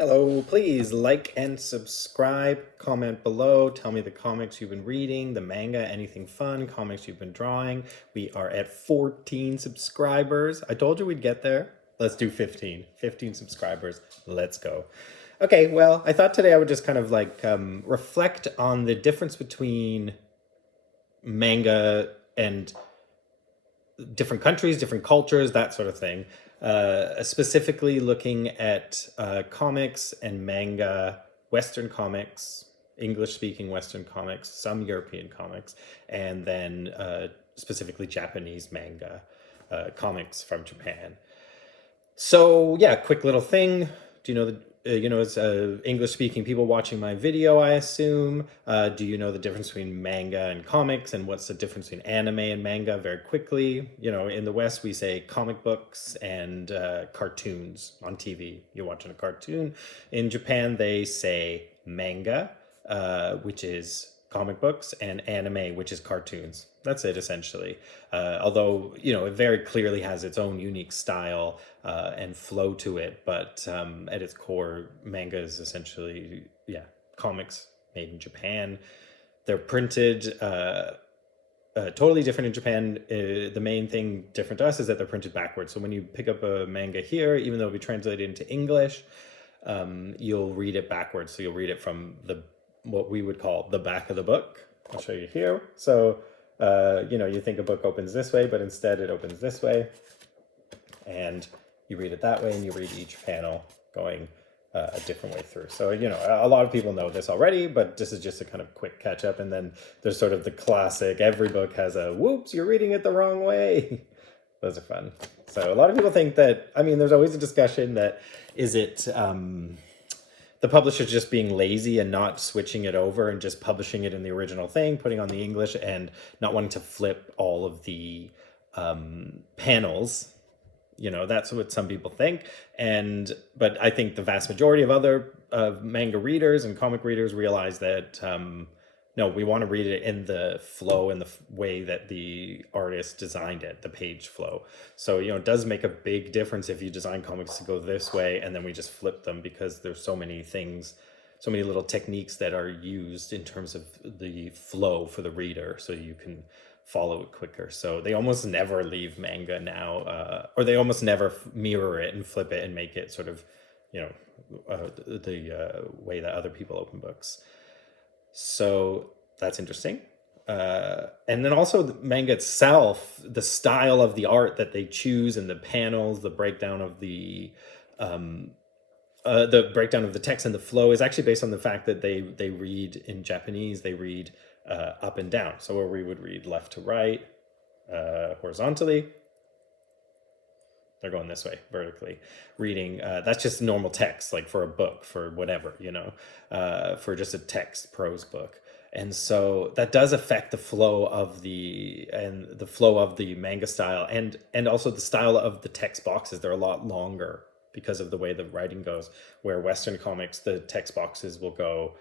Hello, please like and subscribe, comment below, tell me the comics you've been reading, the manga, anything fun, comics you've been drawing. We are at 14 subscribers. I told you we'd get there. Let's do 15. 15 subscribers. Let's go. Okay, well, I thought today I would just kind of reflect on the difference between manga and different countries, different cultures, that sort of thing. Specifically looking at comics and manga, Western comics, English speaking Western comics, some European comics, and then specifically Japanese manga, comics from Japan. So yeah, quick little thing. Do you know it's English speaking people watching my video, I assume. Do you know the difference between manga and comics, and what's the difference between anime and manga? Very quickly, in the West we say comic books and cartoons on TV. You're watching a cartoon. In Japan they say manga, which is comic books, and anime, which is cartoons. That's it, essentially. Although, it very clearly has its own unique style and flow to it. But at its core, manga is essentially, yeah, comics made in Japan. They're printed totally different in Japan. The main thing different to us is that they're printed backwards. So when you pick up a manga here, even though we translate it into English, you'll read it backwards. So you'll read it from what we would call the back of the book. I'll show you here. So, you think a book opens this way, but instead it opens this way. And you read it that way, and you read each panel going a different way through. So, a lot of people know this already, but this is just a kind of quick catch up. And then there's sort of the classic, every book has a, whoops, you're reading it the wrong way. Those are fun. So a lot of people think that, there's always a discussion that, is it the publisher's just being lazy and not switching it over and just publishing it in the original thing, putting on the English, and not wanting to flip all of the panels. That's what some people think. But I think the vast majority of other manga readers and comic readers realize that no, we want to read it in the flow and the way that the artist designed it, the page flow. So, it does make a big difference if you design comics to go this way and then we just flip them, because there's so many things, so many little techniques that are used in terms of the flow for the reader, so you can follow it quicker. So they almost never leave manga now, or they almost never mirror it and flip it and make it sort of, the way that other people open books. So that's interesting. And then also the manga itself, the style of the art that they choose and the panels, the breakdown of the text and the flow is actually based on the fact that they read in Japanese, they read up and down. So where we would read left to right, horizontally, they're going this way vertically reading. That's just normal text, like for a book, for whatever, for just a text prose book. And so that does affect the flow of the manga style, and also the style of the text boxes. They're a lot longer because of the way the writing goes, where Western comics, the text boxes will go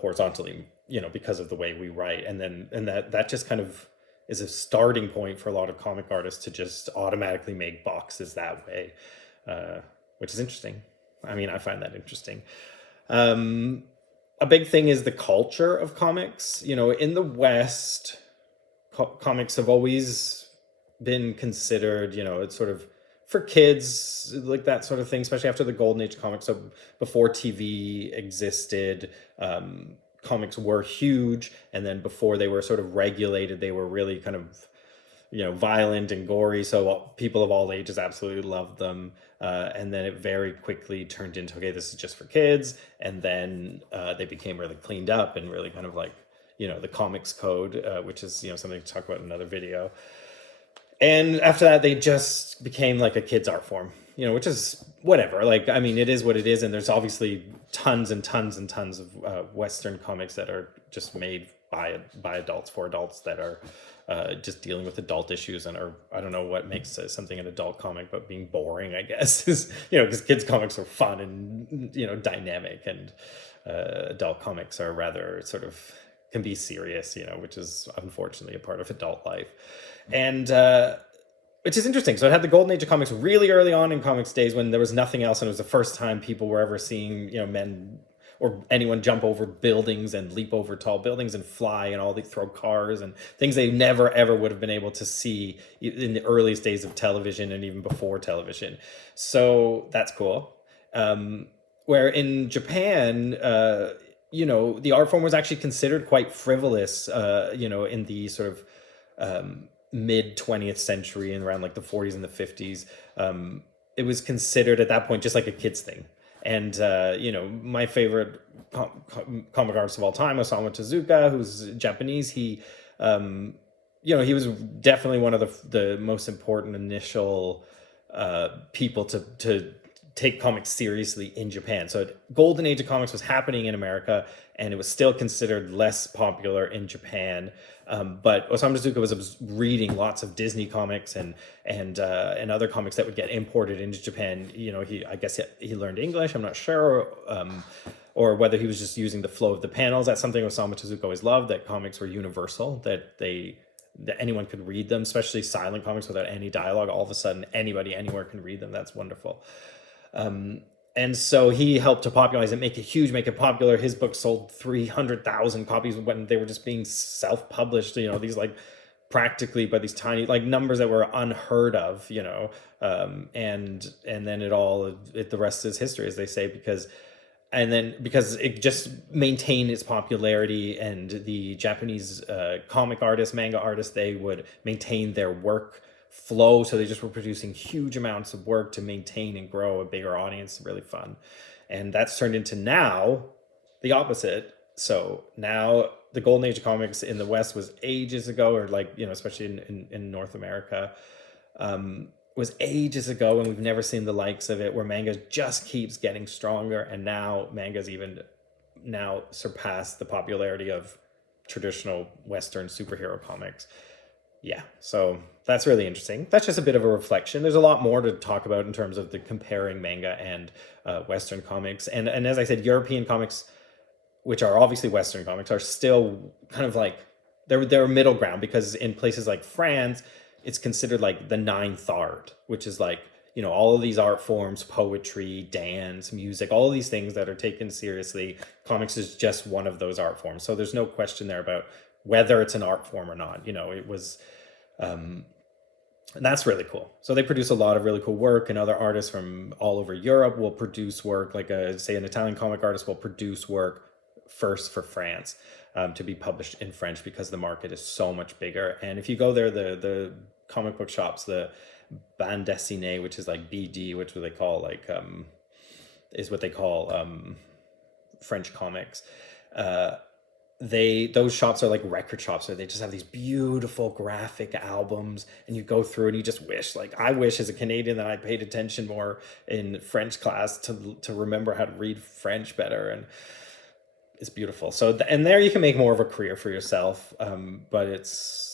horizontally, because of the way we write. And that just kind of is a starting point for a lot of comic artists to just automatically make boxes that way, which is interesting. I find that interesting. A big thing is the culture of comics. In the West, comics have always been considered, it's sort of for kids, like that sort of thing, especially after the golden age of comics. So before TV existed, comics were huge, and then before they were sort of regulated, they were really kind of violent and gory, so people of all ages absolutely loved them. And then it very quickly turned into, okay, this is just for kids. And then they became really cleaned up and really kind of like the comics code, which is something to talk about in another video. And after that, they just became like a kid's art form, which is whatever. Like, it is what it is. And there's obviously tons and tons and tons of Western comics that are just made by adults, for adults, that are just dealing with adult issues and are, I don't know what makes something an adult comic, but being boring, I guess, is, because kids comics are fun and, dynamic, and adult comics are rather sort of, can be serious, which is unfortunately a part of adult life. And which is interesting. So it had the golden age of comics really early on in comics days when there was nothing else, and it was the first time people were ever seeing, men or anyone jump over buildings and leap over tall buildings and fly and all they throw cars and things they never ever would have been able to see in the earliest days of television and even before television. So that's cool. Where in Japan, the art form was actually considered quite frivolous, in the sort of mid 20th century and around like the 40s and the 50s. It was considered at that point just like a kid's thing. And, my favorite comic artist of all time, Osamu Tezuka, who's Japanese, he was definitely one of the most important initial people to take comics seriously in Japan. So golden age of comics was happening in America, and it was still considered less popular in Japan. But Osamu Tezuka was reading lots of Disney comics and other comics that would get imported into Japan. I guess he learned English. I'm not sure, or whether he was just using the flow of the panels. That's something Osamu Tezuka always loved, that comics were universal, that anyone could read them, especially silent comics without any dialogue. All of a sudden, anybody anywhere can read them. That's wonderful. And so he helped to popularize it, make it huge, make it popular. His book sold 300,000 copies when they were just being self-published, these like practically by these tiny like numbers that were unheard of, and then the rest is history, as they say, because it just maintained its popularity, and the Japanese comic artists, manga artists, they would maintain their work flow, so they just were producing huge amounts of work to maintain and grow a bigger audience. Really fun. And that's turned into now the opposite. So now the golden age of comics in the West was ages ago, or like, especially in North America, was ages ago, and we've never seen the likes of it, where manga just keeps getting stronger, and now manga's even now surpassed the popularity of traditional Western superhero comics. Yeah, so that's really interesting. That's just a bit of a reflection. There's a lot more to talk about in terms of the comparing manga and Western comics. And as I said, European comics, which are obviously Western comics, are still kind of like, they're a middle ground, because in places like France, it's considered like the ninth art, which is like, all of these art forms, poetry, dance, music, all of these things that are taken seriously. Comics is just one of those art forms. So there's no question there about whether it's an art form or not. It was, and that's really cool. So they produce a lot of really cool work, and other artists from all over Europe will produce work, like say an Italian comic artist will produce work first for France, to be published in French, because the market is so much bigger. And if you go there, the comic book shops, the bande dessinée, which is like BD, which they call like is what they call French comics. Those shops are like record shops, where they just have these beautiful graphic albums, and you go through and you just wish, like, I wish as a Canadian that I paid attention more in French class to remember how to read French better. And it's beautiful. So and there you can make more of a career for yourself, but it's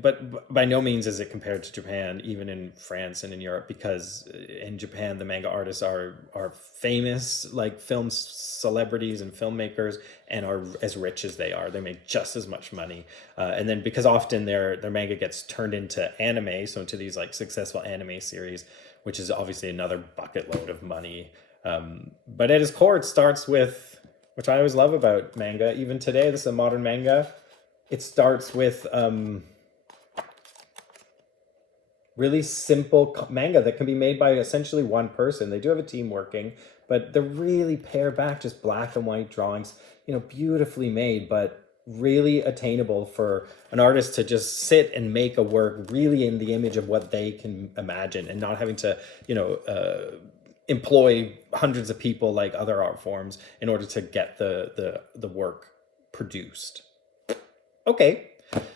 but by no means is it compared to Japan, even in France and in Europe, because in Japan the manga artists are famous, like film celebrities and filmmakers, and are as rich as they are. They make just as much money, and then because often their manga gets turned into anime, so into these like successful anime series, which is obviously another bucket load of money. But at its core, it starts with, which I always love about manga, even today, this is a modern manga. It starts with really simple manga that can be made by essentially one person. They do have a team working, but they're really pared back, just black and white drawings, beautifully made, but really attainable for an artist to just sit and make a work really in the image of what they can imagine, and not having to, employ hundreds of people like other art forms in order to get the work produced. Okay,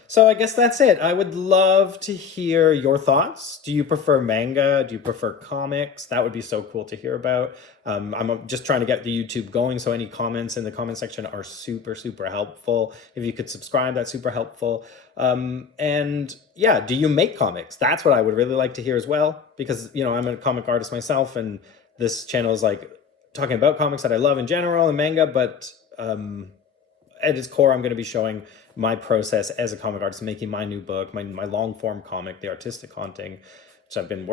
so I guess that's it. I would love to hear your thoughts. Do you prefer manga? Do you prefer comics? That would be so cool to hear about. I'm just trying to get the YouTube going, so any comments in the comment section are super, super helpful. If you could subscribe, that's super helpful. And yeah, do you make comics? That's what I would really like to hear as well, because, I'm a comic artist myself, and this channel is like talking about comics that I love in general and manga, but at its core, I'm going to be showing my process as a comic artist, making my new book, my long form comic, The Artistic Haunting, which I've been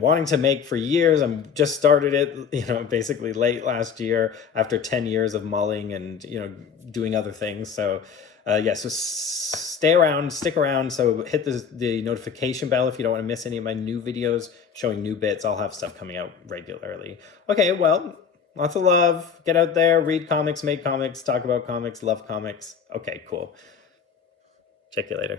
wanting to make for years. I'm just started it, basically late last year after 10 years of mulling and, doing other things. So, yeah, so stick around. So hit the notification bell if you don't want to miss any of my new videos showing new bits. I'll have stuff coming out regularly. Okay, well, lots of love. Get out there, read comics, make comics, talk about comics, love comics. Okay, cool. Check you later.